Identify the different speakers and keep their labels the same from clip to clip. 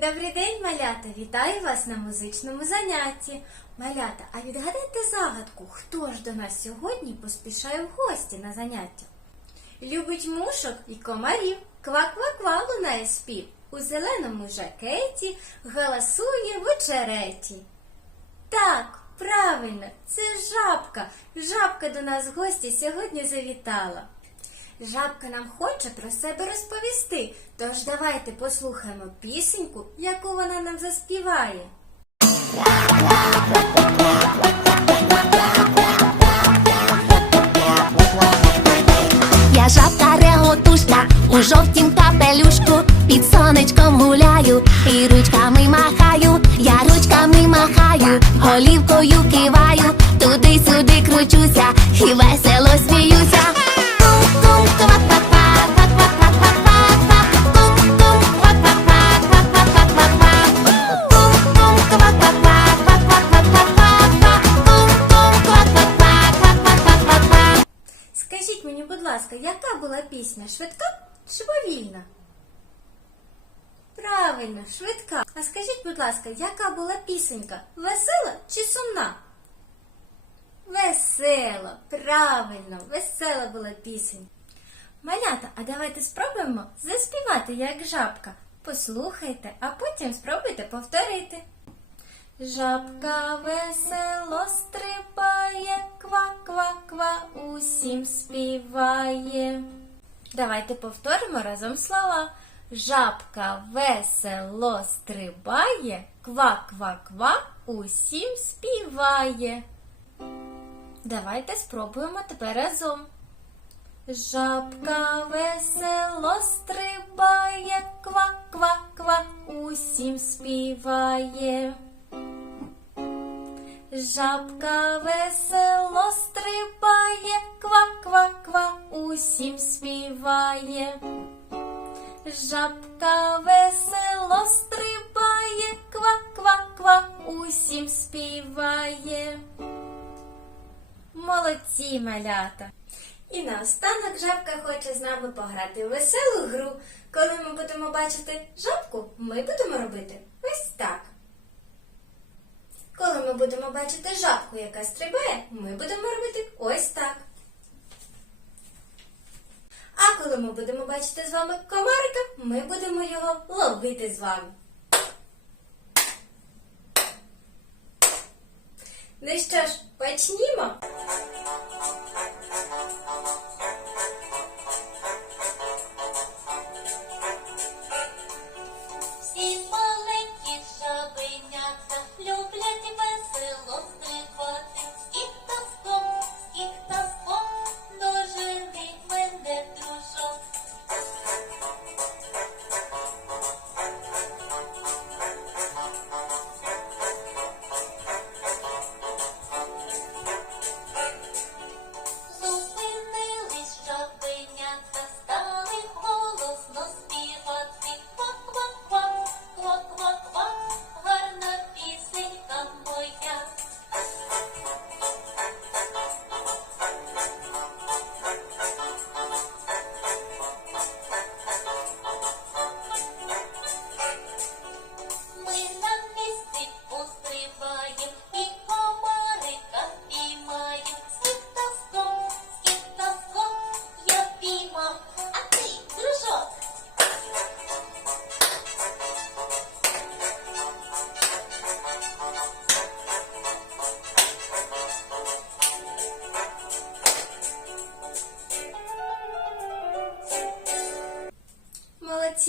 Speaker 1: Добрий день, малята! Вітаю вас на музичному занятті. Малята, а відгадайте загадку, хто ж до нас сьогодні поспішає в гості на заняття? Любить мушок і комарів, ква-ква-ква лунає спів. У зеленому жакеті галасує в очереті. Так, правильно, це жабка. Жабка до нас в гості сьогодні завітала. Жабка нам хоче про себе розповісти, тож давайте послухаємо пісеньку, яку вона нам заспіває.
Speaker 2: Я жабка реготушка у жовтім капелюшку,
Speaker 1: була пісня? Швидка чи повільна? Правильно, швидка. А скажіть, будь ласка, яка була пісенька? Весела чи сумна? Весела, правильно, весела була пісенька. Малята, а давайте спробуємо заспівати як жабка. Послухайте, а потім спробуйте повторити. Жабка весело стрибає, ква-ква-ква, усім співає. Давайте повторимо разом слова. Жабка весело стрибає, ква-ква-ква, усім співає. Давайте спробуємо тепер разом. Жабка весело стрибає, ква-ква-ква, усім співає. Жабка весело стрибає, ква-ква-ква, усім співає. Жабка весело стрибає, ква-ква-ква, усім співає. Молодці малята! І наостанок жабка хоче з нами пограти в веселу гру. Коли ми будемо бачити жабку, ми будемо робити ось так. Коли ми будемо бачити жабку, яка стрибає, ми будемо робити ось так. Коли ми будемо бачити з вами комарика, ми будемо його ловити з вами. Ну що ж, почнімо.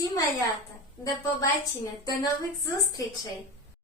Speaker 1: Молодці малята! До побачення, до нових зустрічей!